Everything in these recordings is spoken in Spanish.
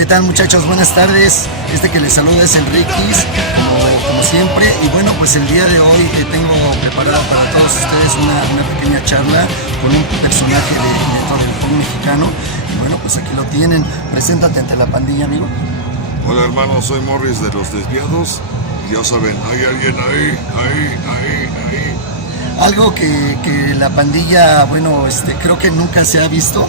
¿Qué tal, muchachos? Buenas tardes. Este que les saluda es Enriquis, como siempre. Y bueno, pues el día de hoy tengo preparada para todos ustedes una pequeña charla con un personaje de todo el fútbol mexicano. Y bueno, pues aquí lo tienen. Preséntate ante la pandilla, amigo. Hola, hermano, soy Morris de Los Desviados. Ya saben, hay alguien ahí. Algo que la pandilla, bueno, creo que nunca se ha visto.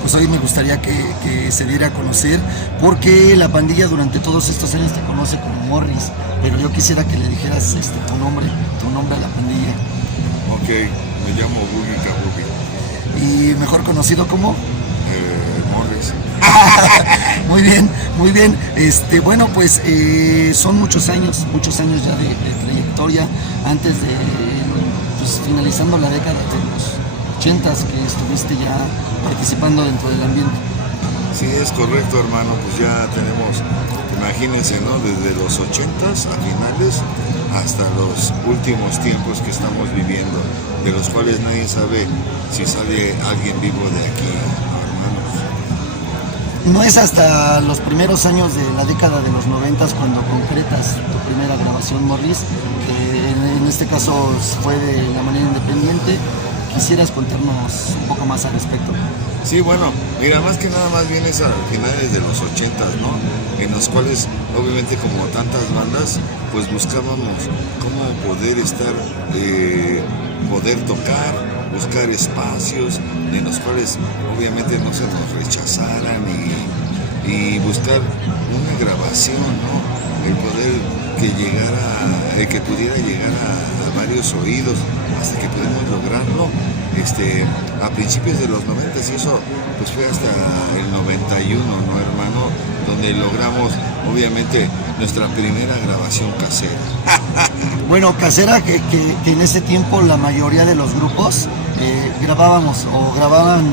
Pues hoy me gustaría que se diera a conocer, porque la pandilla durante todos estos años te conoce como Morris, pero yo quisiera que le dijeras tu nombre a la pandilla. Ok, me llamo Boogie Kabugi. Y mejor conocido como Morris. Muy bien. Bueno, pues son muchos años ya de trayectoria, antes de finalizando la década de los 80s, que estuviste ya participando dentro del ambiente. Sí, es correcto, hermano, pues ya tenemos, imagínense, ¿no? Desde los 80s a finales hasta los últimos tiempos que estamos viviendo, de los cuales nadie sabe si sale alguien vivo de aquí, hermanos. No es hasta los primeros años de la década de los 90s cuando concretas tu primera grabación, Morris. En este caso fue de la manera independiente. ¿Quisieras contarnos un poco más al respecto? Sí, bueno, mira, más que nada más bien es a finales de los 80s, ¿no? En los cuales, obviamente, como tantas bandas, pues buscábamos cómo poder estar, poder tocar, buscar espacios en los cuales, obviamente, no se nos rechazaran y buscar una grabación, ¿no? El poder que pudiera llegar a varios oídos hasta que pudimos lograrlo a principios de los 90, y eso pues fue hasta el 91, ¿no, hermano? Donde logramos obviamente nuestra primera grabación casera. Bueno, casera que en ese tiempo la mayoría de los grupos grabábamos o grababan,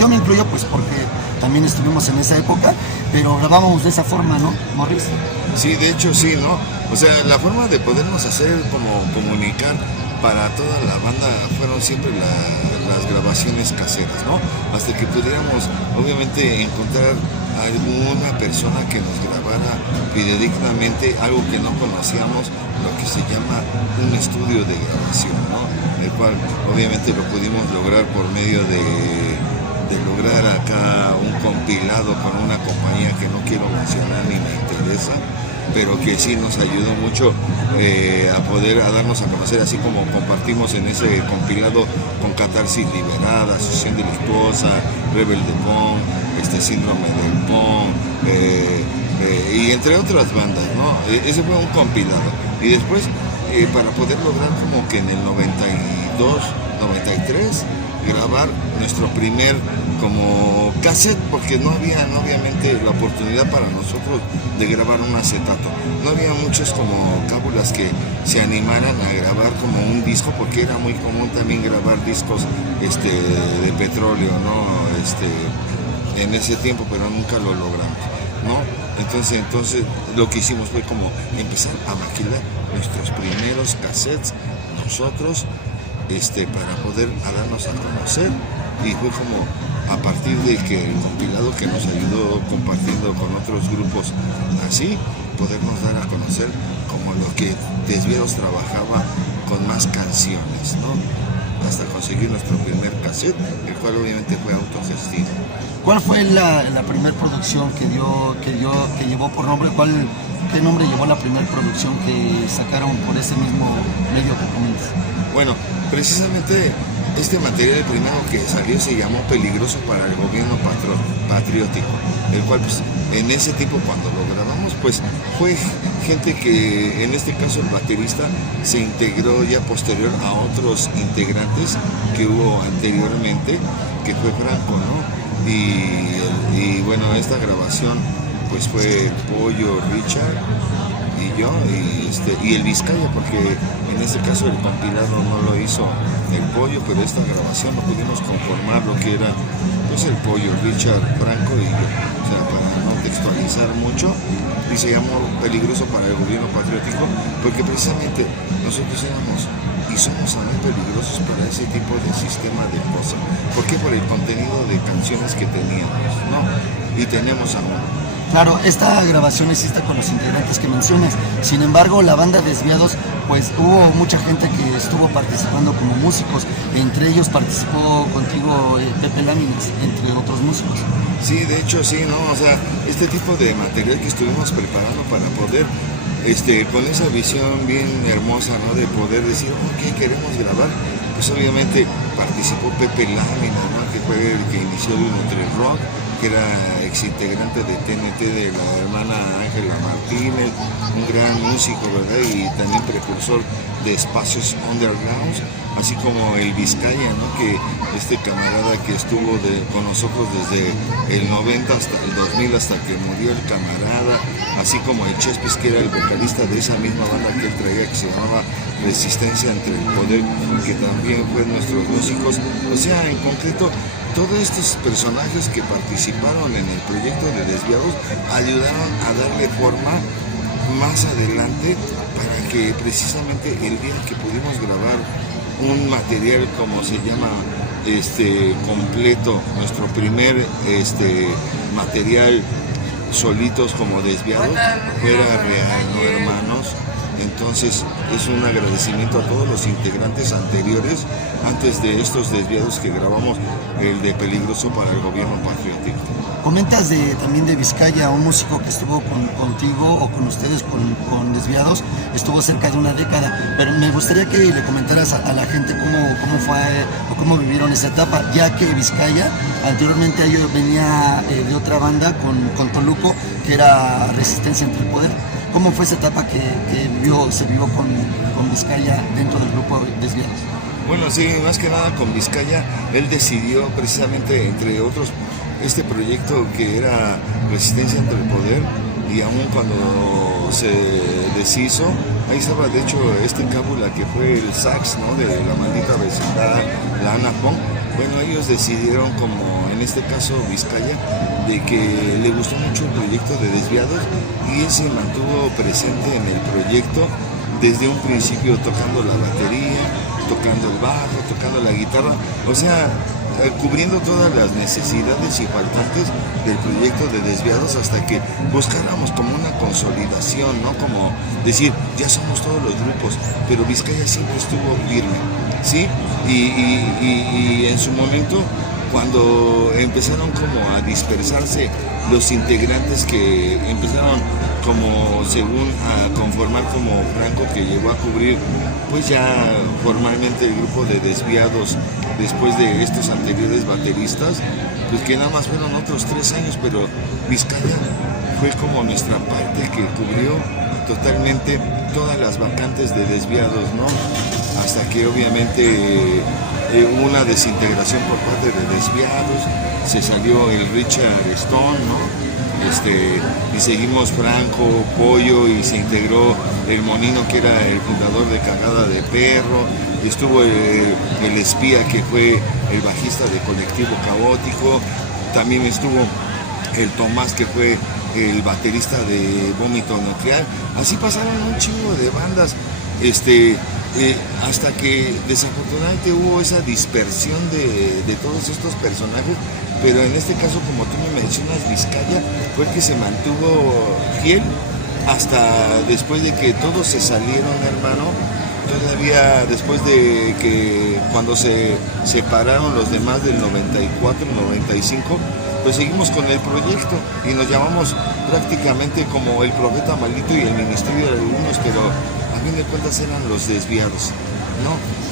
yo me incluyo pues porque también estuvimos en esa época, pero grabábamos de esa forma, ¿no, Morris? Sí, de hecho sí, ¿no? O sea, la forma de podernos hacer como comunicar para toda la banda fueron siempre las grabaciones caseras, ¿no? Hasta que pudiéramos, obviamente, encontrar alguna persona que nos grabara fidedignamente algo que no conocíamos, lo que se llama un estudio de grabación, ¿no? El cual, obviamente, lo pudimos lograr por medio de lograr acá un compilado con una compañía que no quiero mencionar ni me interesa, pero que sí nos ayudó mucho a darnos a conocer, así como compartimos en ese compilado con Catarsis Liberada, Asociación Delictuosa, Rebel de Pong, Síndrome del Pong, y entre otras bandas, ¿no? Ese fue un compilado. Y después, para poder lograr como que en el 92, 93, grabar nuestro primer como cassette, porque no había obviamente la oportunidad para nosotros de grabar un acetato. No había muchas como cábulas que se animaran a grabar como un disco, porque era muy común también grabar discos de petróleo, ¿no? En ese tiempo, pero nunca lo logramos, ¿no? Entonces lo que hicimos fue como empezar a maquilar nuestros primeros cassettes nosotros, para poder darnos a conocer, y fue como a partir de que el compilado que nos ayudó compartiendo con otros grupos así, podernos dar a conocer como lo que Desviados trabajaba con más canciones, ¿no? Hasta conseguir nuestro primer cassette, el cual obviamente fue autogestivo. ¿Cuál fue la primera producción que llevó por nombre? ¿Qué nombre llevó la primera producción que sacaron por ese mismo medio que comentas? Bueno, precisamente este material, el primero que salió, se llamó Peligroso para el Gobierno Patriótico, el cual pues, en ese tiempo cuando lo grabamos pues fue gente que, en este caso el baterista, se integró ya posterior a otros integrantes que hubo anteriormente, que fue Franco, ¿no? Y bueno, esta grabación pues fue Pollo, Richard y yo, y el Vizcaya, porque en este caso el compilado no lo hizo el Pollo, pero esta grabación lo pudimos conformar lo que era pues el Pollo, Richard, Franco y yo. O sea, para no textualizar mucho, y se llamó Peligroso para el Gobierno Patriótico, porque precisamente nosotros éramos y somos muy peligrosos para ese tipo de sistema de cosas. ¿Por ¿Por qué? Por el contenido de canciones que teníamos, ¿no? Y tenemos aún. Claro, esta grabación hiciste con los integrantes que mencionas. Sin embargo, la banda Desviados, pues hubo mucha gente que estuvo participando como músicos. Entre ellos participó contigo Pepe Láminas, entre otros músicos. Sí, de hecho sí, ¿no? O sea, este tipo de material que estuvimos preparando para poder, con esa visión bien hermosa, ¿no? De poder decir, ok, queremos grabar. Pues obviamente participó Pepe Láminas, ¿no? Que fue el que inició el Nutri-Rock, que era exintegrante de TNT de la hermana Ángela Martínez, un gran músico, ¿verdad? Y también precursor de espacios underground, así como el Vizcaya, ¿no? Que este camarada que estuvo con nosotros desde el 90 hasta el 2000, hasta que murió el camarada, así como el Chespis, que era el vocalista de esa misma banda que él traía, que se llamaba Resistencia ante el Poder, que también fue nuestros músicos. O sea, en concreto, todos estos personajes que participaron en el proyecto de Desviados ayudaron a darle forma más adelante para que precisamente el día que pudimos grabar un material como se llama completo, nuestro primer material solitos como Desviados, fuera real, ¿no, hermanos? Entonces es un agradecimiento a todos los integrantes anteriores, antes de estos Desviados que grabamos el de Peligroso para el Gobierno Patriótico. Comentas también de Vizcaya, un músico que estuvo contigo o con ustedes con Desviados, estuvo cerca de una década, pero me gustaría que le comentaras a la gente cómo fue o cómo vivieron esa etapa, ya que Vizcaya anteriormente ellos venía de otra banda con Toluco, que era Resistencia ante el Poder. ¿Cómo fue esa etapa que se vivió con Vizcaya dentro del grupo Desviados? Bueno, sí, más que nada con Vizcaya, él decidió precisamente, entre otros, este proyecto que era Resistencia ante el Poder, y aún cuando se deshizo, ahí estaba de hecho cábula que fue el sax, ¿no? De La Maldita Vecindad, la Ana Pong. Bueno, ellos decidieron, como en este caso Vizcaya, de que le gustó mucho el proyecto de Desviados y él se mantuvo presente en el proyecto desde un principio, tocando la batería, tocando el bajo, tocando la guitarra, o sea, cubriendo todas las necesidades y faltantes del proyecto de Desviados hasta que buscáramos como una consolidación, ¿no? Como decir, ya somos todos los grupos, pero Vizcaya siempre estuvo firme, ¿sí? Y en su momento, cuando empezaron como a dispersarse los integrantes que empezaron como según a conformar como Franco, que llegó a cubrir pues ya formalmente el grupo de Desviados después de estos anteriores bateristas, pues que nada más fueron otros 3 años, pero Vizcaya fue como nuestra parte que cubrió totalmente todas las vacantes de Desviados, ¿no? Hasta que obviamente hubo una desintegración por parte de Desviados, se salió el Richard Stone, ¿no? Y seguimos Franco, Pollo, y se integró el Monino, que era el fundador de Cagada de Perro, y estuvo el Espía, que fue el bajista de Colectivo Caótico, también estuvo el Tomás, que fue el baterista de Vómito Nuclear. Así pasaron un chingo de bandas, hasta que desafortunadamente hubo esa dispersión de todos estos personajes, pero en este caso, como tú me mencionas, Vizcaya fue el que se mantuvo fiel hasta después de que todos se salieron, hermano. Todavía después de que cuando se separaron los demás del 94, 95, pues seguimos con el proyecto y nos llamamos prácticamente como el Profeta Maldito y el Ministerio de algunos, pero a fin de cuentas eran los Desviados, ¿no?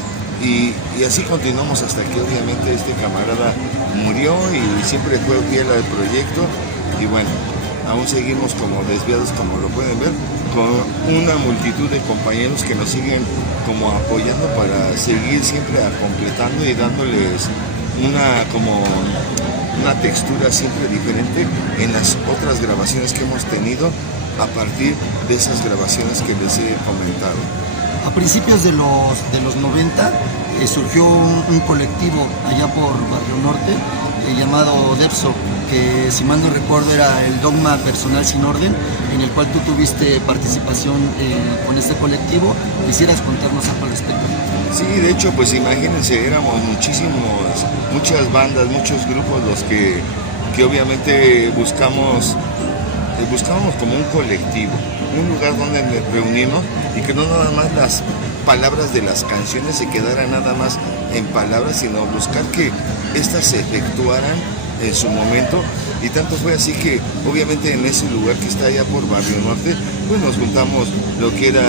Y así continuamos hasta que obviamente este camarada murió y siempre fue fiel al proyecto, y bueno, aún seguimos como Desviados, como lo pueden ver, con una multitud de compañeros que nos siguen como apoyando para seguir siempre completando y dándoles una textura siempre diferente en las otras grabaciones que hemos tenido a partir de esas grabaciones que les he comentado. A principios de los 90 surgió un colectivo allá por Barrio Norte, llamado Depso, que si mal no recuerdo era el Dogma Personal Sin Orden, en el cual tú tuviste participación con este colectivo. ¿Quisieras contarnos algo al respecto? Sí, de hecho, pues imagínense, éramos muchas bandas, muchos grupos los que obviamente buscábamos como un colectivo, un lugar donde nos reunimos y que no nada más las palabras de las canciones se quedaran nada más en palabras, sino buscar que éstas se efectuaran en su momento. Y tanto fue así que obviamente en ese lugar que está allá por Barrio Norte, pues nos juntamos lo que era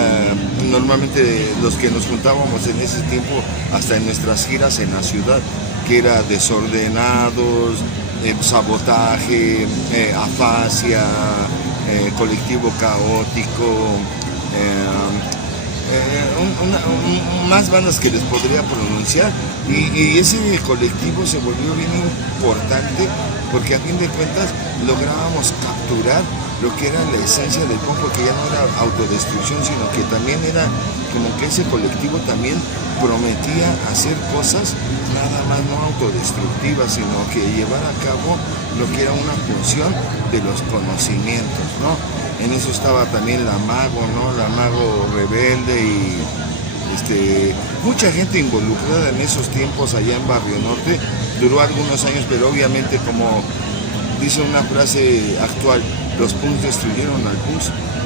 normalmente los que nos juntábamos en ese tiempo hasta en nuestras giras en la ciudad, que era Desordenados, Sabotaje, Afasia, Colectivo Caótico, más bandas que les podría pronunciar, y ese colectivo se volvió bien importante porque a fin de cuentas lográbamos capturar lo que era la esencia del punk, porque ya no era autodestrucción, sino que también era como que ese colectivo también prometía hacer cosas nada más no autodestructivas, sino que llevar a cabo lo que era una función de los conocimientos, ¿no? En eso estaba también la Mago, ¿no? La Mago Rebelde y mucha gente involucrada en esos tiempos allá en Barrio Norte. Duró algunos años, pero obviamente, como dice una frase actual, los punks destruyeron al punk.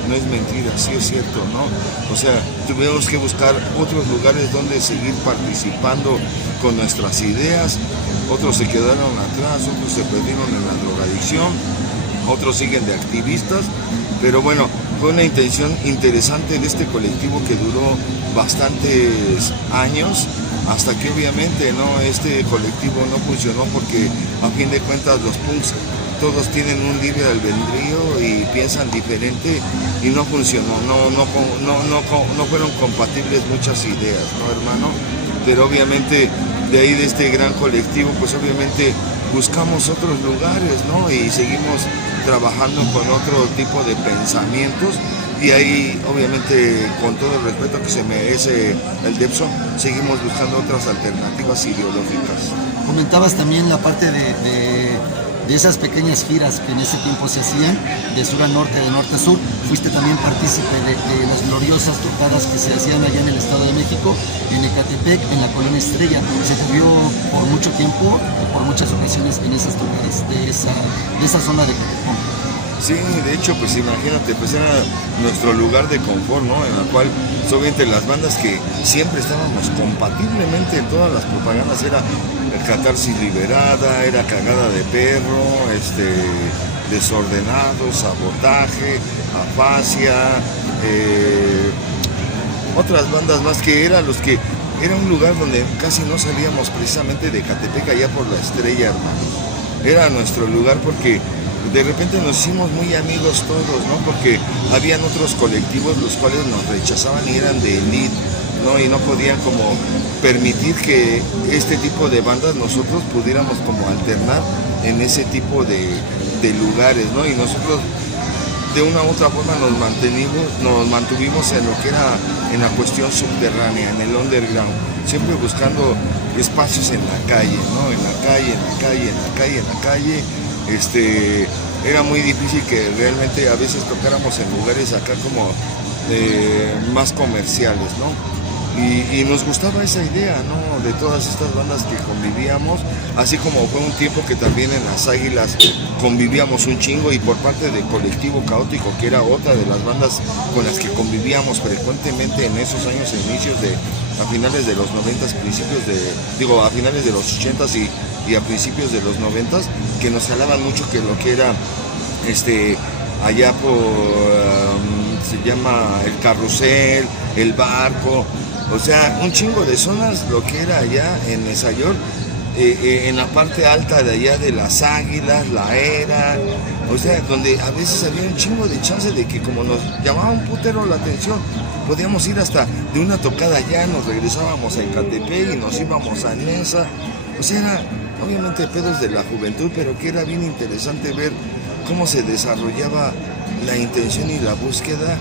No es mentira, sí es cierto, ¿no? O sea, tuvimos que buscar otros lugares donde seguir participando con nuestras ideas. Otros se quedaron atrás, otros se perdieron en la drogadicción, otros siguen de activistas, pero bueno, fue una intención interesante de este colectivo que duró bastantes años, hasta que obviamente no, este colectivo no funcionó porque a fin de cuentas los punks todos tienen un libre albedrío y piensan diferente y no funcionó, no fueron compatibles muchas ideas, ¿no, hermano? Pero obviamente de ahí de este gran colectivo, pues obviamente buscamos otros lugares, ¿no? Y seguimos trabajando con otro tipo de pensamientos, y ahí obviamente, con todo el respeto que se merece el Depso, seguimos buscando otras alternativas ideológicas. Comentabas también la parte de esas pequeñas giras que en ese tiempo se hacían, de sur a norte, de norte a sur. Fuiste también partícipe de las gloriosas tocadas que se hacían allá en el Estado de México, en Ecatepec, en la Colonia Estrella. Se te vio por mucho tiempo, por muchas ocasiones en esas tocadas de esa zona de Ecatepec. Sí, de hecho, pues imagínate, pues era nuestro lugar de confort, ¿no? En el cual, obviamente, las bandas que siempre estábamos compatiblemente en todas las propagandas era Catarsis Liberada, era Cagada de Perro, Desordenados, Sabotaje, Afasia, otras bandas más que eran los que era un lugar donde casi no salíamos precisamente de Ecatepec, allá por la Estrella, hermano. Era nuestro lugar porque de repente nos hicimos muy amigos todos, ¿no? Porque habían otros colectivos los cuales nos rechazaban y eran de elite, ¿no? Y no podían como permitir que este tipo de bandas nosotros pudiéramos como alternar en ese tipo de lugares, ¿no? Y nosotros de una u otra forma nos mantuvimos en lo que era en la cuestión subterránea, en el underground, siempre buscando espacios en la calle, ¿no? En la calle. Era muy difícil que realmente a veces tocáramos en lugares acá como más comerciales, ¿no? Y nos gustaba esa idea, ¿no? De todas estas bandas que convivíamos, así como fue un tiempo que también en Las Águilas convivíamos un chingo, y por parte del Colectivo Caótico, que era otra de las bandas con las que convivíamos frecuentemente en esos años, a finales de los 90s, a finales de los 80s y a principios de los 90s, que nos jalaban mucho, que lo que era allá se llama el Carrusel, el Barco, o sea, un chingo de zonas, lo que era allá en Nezayor, en la parte alta de allá de Las Águilas, La Era, o sea, donde a veces había un chingo de chance de que, como nos llamaba un putero la atención, podíamos ir hasta de una tocada allá, nos regresábamos a Ecatepec y nos íbamos a Nesa. O sea, era obviamente pedos de la juventud, pero que era bien interesante ver cómo se desarrollaba la intención y la búsqueda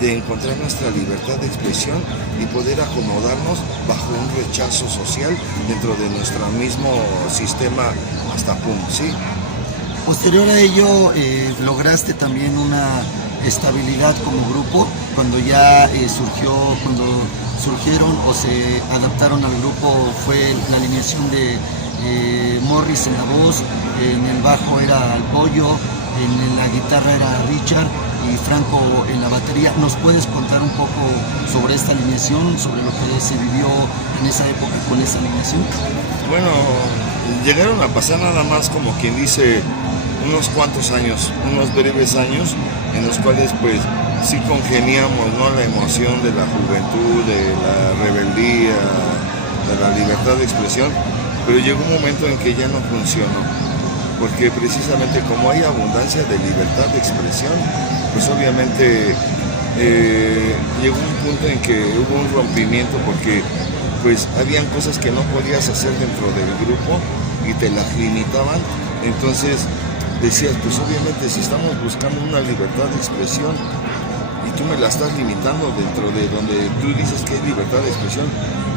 de encontrar nuestra libertad de expresión y poder acomodarnos bajo un rechazo social dentro de nuestro mismo sistema hasta pum, ¿sí? Posterior a ello, lograste también una estabilidad como grupo cuando ya cuando surgieron o se adaptaron al grupo. Fue la alineación de Morris en la voz, en el bajo era el Pollo, en la guitarra era Richard y Franco en la batería. ¿Nos puedes contar un poco sobre esta alineación, sobre lo que se vivió en esa época con esa alineación? Bueno, llegaron a pasar nada más, como quien dice, unos cuantos años, unos breves años, en los cuales pues sí congeniamos, ¿no? La emoción de la juventud, de la rebeldía, de la libertad de expresión, pero llegó un momento en que ya no funcionó, porque precisamente como hay abundancia de libertad de expresión, pues obviamente llegó un punto en que hubo un rompimiento, porque pues habían cosas que no podías hacer dentro del grupo y te las limitaban. Entonces decías, pues obviamente si estamos buscando una libertad de expresión y tú me la estás limitando dentro de donde tú dices que hay libertad de expresión,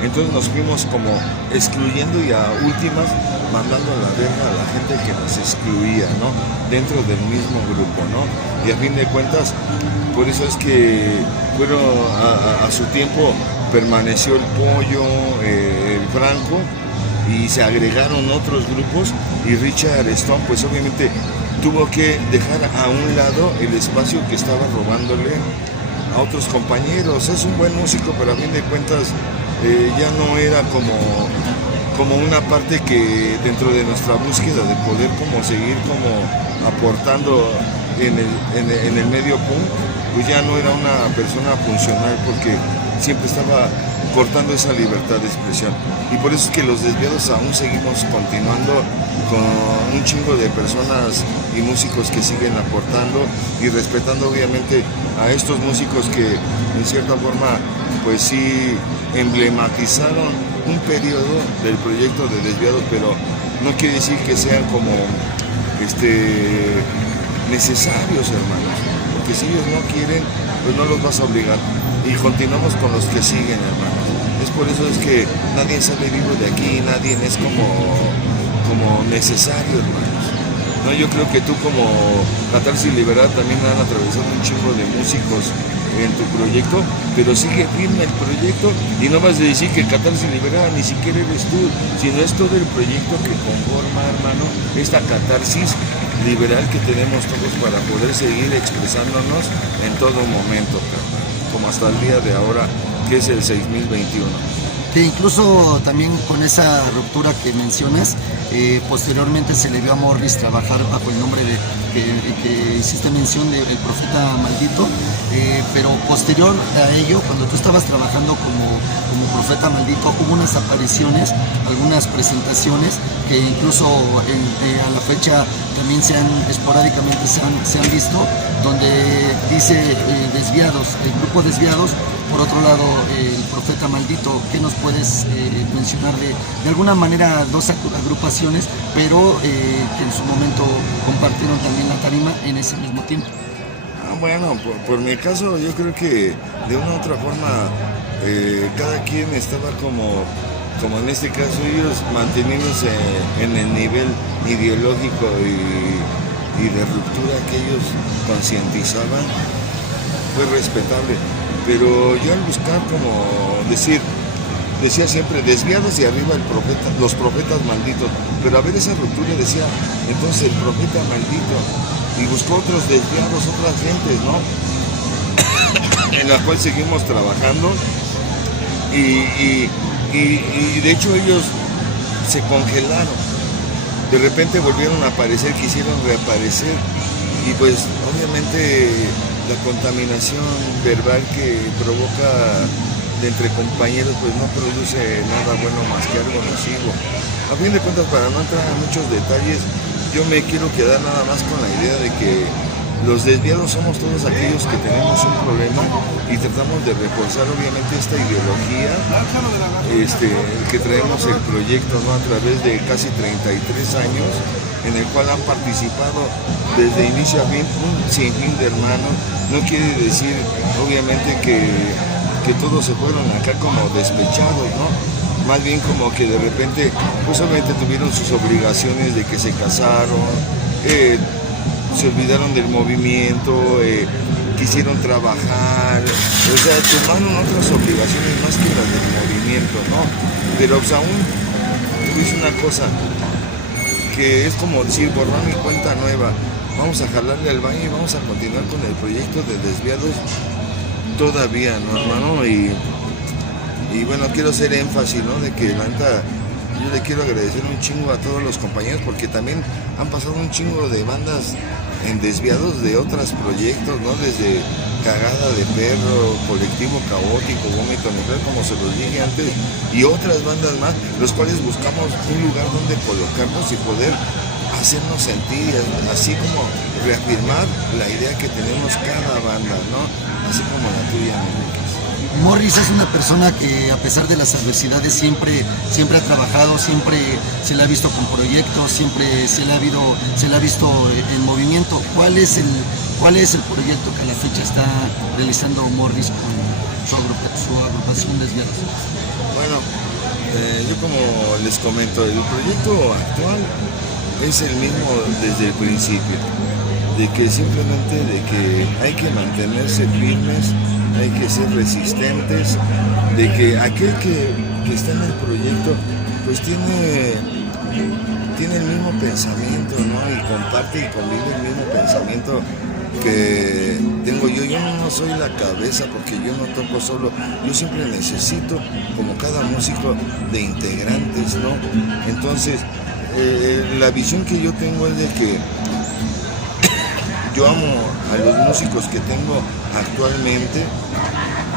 entonces nos fuimos como excluyendo y a últimas mandando a la verga a la gente que nos excluía, ¿no? Dentro del mismo grupo, ¿no? Y a fin de cuentas, por eso es que fueron a su tiempo permaneció el Pollo, el Franco, y se agregaron otros grupos, y Richard Stone pues obviamente tuvo que dejar a un lado el espacio que estaba robándole a otros compañeros. Es un buen músico, pero a fin de cuentas ya no era como una parte que dentro de nuestra búsqueda de poder como seguir como aportando en el medio punk, pues ya no era una persona funcional, porque siempre estaba cortando esa libertad de expresión. Y por eso es que los Desviados aún seguimos continuando con un chingo de personas y músicos que siguen aportando y respetando obviamente a estos músicos que en cierta forma pues sí emblematizaron un periodo del proyecto de Desviados, pero no quiere decir que sean como necesarios, hermanos, porque si ellos no quieren, pues no los vas a obligar, y continuamos con los que siguen, hermanos. Es por eso es que nadie sale vivo de aquí, nadie es como necesario, hermanos. No, yo creo que tú como Catarsis Liberal también han atravesado un chingo de músicos en tu proyecto, pero sigue firme el proyecto, y no vas a decir que Catarsis Liberal ni siquiera eres tú, sino es todo el proyecto que conforma, hermano, esta catarsis liberal que tenemos todos para poder seguir expresándonos en todo momento, como hasta el día de ahora, que es el 6021. Que incluso también con esa ruptura que mencionas, posteriormente se le vio a Morris trabajar bajo el nombre de que hiciste mención del Profeta Maldito, pero posterior a ello, cuando tú estabas trabajando como Profeta Maldito, hubo unas apariciones, algunas presentaciones que incluso a la fecha también esporádicamente se han visto, donde dice Desviados, el grupo Desviados, por otro lado el Profeta Maldito. ¿Qué nos puedes mencionar de alguna manera dos agrupaciones, pero que en su momento compartieron también la tarima en ese mismo tiempo? Bueno, por mi caso yo creo que de una u otra forma cada quien estaba como en este caso ellos manteniéndose en el nivel ideológico y de ruptura que ellos concientizaban, fue respetable. Pero yo al buscar como decía siempre Desviados y arriba los profetas malditos, pero a ver esa ruptura decía entonces el profeta maldito, y buscó otros desviados, otras gentes, ¿no? En la cual seguimos trabajando y de hecho ellos se congelaron, de repente volvieron a aparecer, quisieron reaparecer, y pues obviamente la contaminación verbal que provoca entre compañeros pues no produce nada bueno más que algo nocivo. A fin de cuentas, para no entrar en muchos detalles, yo me quiero quedar nada más con la idea de que los desviados somos todos aquellos que tenemos un problema y tratamos de reforzar obviamente esta ideología que traemos el proyecto, ¿no? A través de casi 33 años en el cual han participado desde inicio a fin un sinfín de hermanos. No quiere decir, obviamente, que todos se fueron acá como despechados, ¿no? Más bien como que de repente, pues obviamente tuvieron sus obligaciones de que se casaron, se olvidaron del movimiento, quisieron trabajar, o sea, tomaron otras obligaciones más que las del movimiento, ¿no? Pero pues aún tuviste una cosa, que es como decir, borrar mi cuenta nueva, vamos a jalarle al baño y vamos a continuar con el proyecto de Desviados todavía, ¿no, hermano? Y bueno, quiero hacer énfasis, ¿no? De que la neta, yo le quiero agradecer un chingo a todos los compañeros porque también han pasado un chingo de bandas en Desviados de otros proyectos, ¿no? Desde Cagada de Perro, Colectivo Caótico, Vómito Nuclear, como se los dije antes, y otras bandas más, los cuales buscamos un lugar donde colocarnos y poder hacernos sentir, así como reafirmar la idea que tenemos cada banda, ¿no? Así como la tuya, Enrique. Morris es una persona que a pesar de las adversidades siempre ha trabajado, siempre se le ha visto con proyectos, siempre se le ha visto en movimiento. ¿Cuál es el proyecto que a la fecha está realizando Morris con su agrupación Desviados? Bueno, yo como les comento, el proyecto actual es el mismo desde el principio, de que simplemente de que hay que mantenerse firmes, hay que ser resistentes, de que aquel que está en el proyecto pues tiene el mismo pensamiento, ¿no? Y comparte y convive el mismo pensamiento que tengo yo. Yo no soy la cabeza porque yo no toco solo, yo siempre necesito, como cada músico, de integrantes, ¿no? Entonces, la visión que yo tengo es de que yo amo a los músicos que tengo actualmente,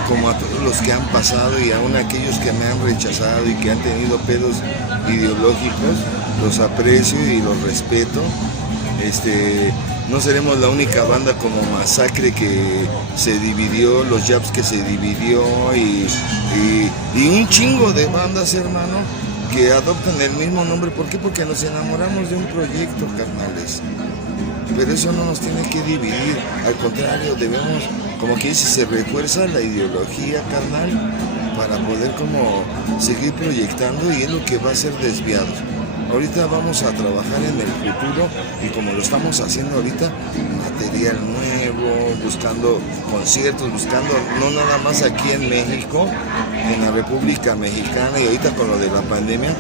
como a todos los que han pasado y aún aquellos que me han rechazado y que han tenido pedos ideológicos, los aprecio y los respeto. No seremos la única banda como Masacre que se dividió, los Japs que se dividió y un chingo de bandas, hermano, que adoptan el mismo nombre. ¿Por qué? Porque nos enamoramos de un proyecto, carnales. Pero eso no nos tiene que dividir, al contrario, debemos, como que dice, se refuerza la ideología, carnal, para poder como seguir proyectando, y es lo que va a ser Desviados. Ahorita vamos a trabajar en el futuro y como lo estamos haciendo ahorita, material nuevo, buscando conciertos, buscando no nada más aquí en México, en la República Mexicana, y ahorita con lo de la pandemia,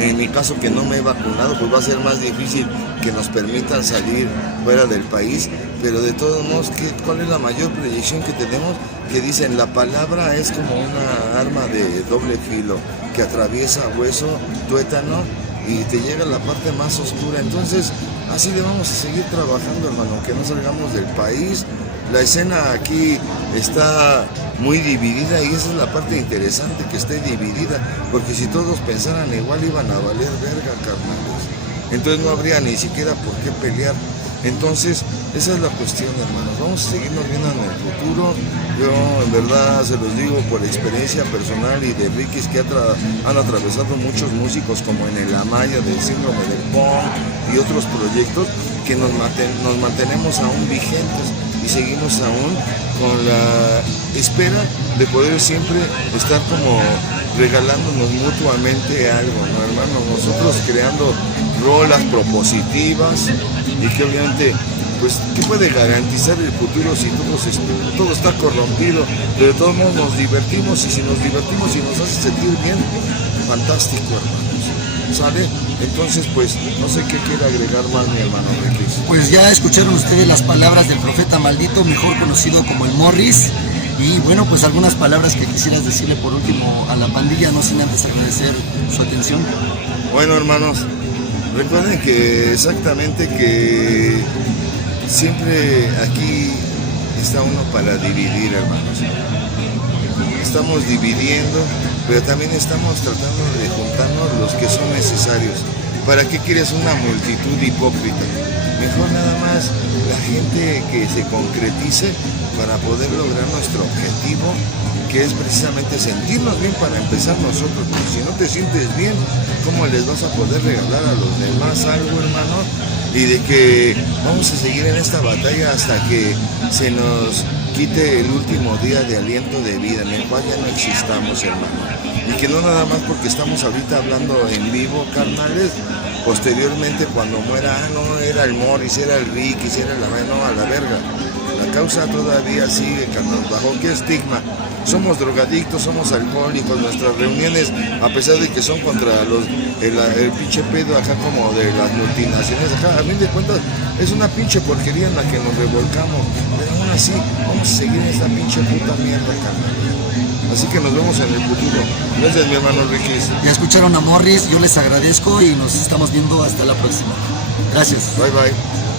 en mi caso que no me he vacunado, pues va a ser más difícil que nos permitan salir fuera del país, pero de todos modos, ¿cuál es la mayor proyección que tenemos? Que dicen, la palabra es como una arma de doble filo, que atraviesa hueso, tuétano, y te llega a la parte más oscura. Entonces, así le vamos a seguir trabajando, hermano, aunque no salgamos del país. La escena aquí está muy dividida y esa es la parte interesante, que esté dividida, porque si todos pensaran igual iban a valer verga, carnales. Entonces no habría ni siquiera por qué pelear. Entonces, esa es la cuestión, hermanos. Vamos a seguirnos viendo en el futuro. Yo, en verdad, se los digo por experiencia personal y de Rikis, que han atravesado muchos músicos, como en el Amaya del Síndrome del Punk y otros proyectos, que nos mantenemos aún vigentes y seguimos aún con la espera de poder siempre estar como regalándonos mutuamente algo, ¿no, hermano? Nosotros creando rolas propositivas y que obviamente, pues, ¿qué puede garantizar el futuro si todo está corrompido? Pero de todos modos nos divertimos, y si nos divertimos y nos hace sentir bien, fantástico, hermanos. ¿Sale? Entonces, pues, no sé qué quiere agregar más mi hermano Riquis. Pues ya escucharon ustedes las palabras del Profeta Maldito, mejor conocido como el Morris. Y bueno, pues algunas palabras que quisieras decirle por último a la pandilla, no sin antes agradecer su atención. Bueno, hermanos, recuerden que exactamente que siempre aquí está uno para dividir, hermanos. Estamos dividiendo, pero también estamos tratando de juntarnos los que son necesarios. ¿Para qué quieres una multitud hipócrita? mejor nada más la gente que se concretice para poder lograr nuestro objetivo, que es precisamente sentirnos bien para empezar nosotros, porque si no te sientes bien, ¿cómo les vas a poder regalar a los demás algo, hermano? Y de que vamos a seguir en esta batalla hasta que se nos quite el último día de aliento de vida, en el cual ya no existamos, hermano. Y que no nada más porque estamos ahorita hablando en vivo, carnales, posteriormente cuando muera, no, era el Morris, era el Ricky, era la... no, a la verga. La causa todavía sigue, carnal. ¿Bajo qué estigma? Somos drogadictos, somos alcohólicos, nuestras reuniones, a pesar de que son contra el pinche pedo acá como de las multinacionales, acá a fin de cuentas es una pinche porquería en la que nos revolcamos, pero aún así vamos a seguir en esta pinche puta mierda, carnal. Así que nos vemos en el futuro. Gracias, mi hermano Ricky. Ya escucharon a Morris, yo les agradezco y nos estamos viendo hasta la próxima. Gracias. Bye bye.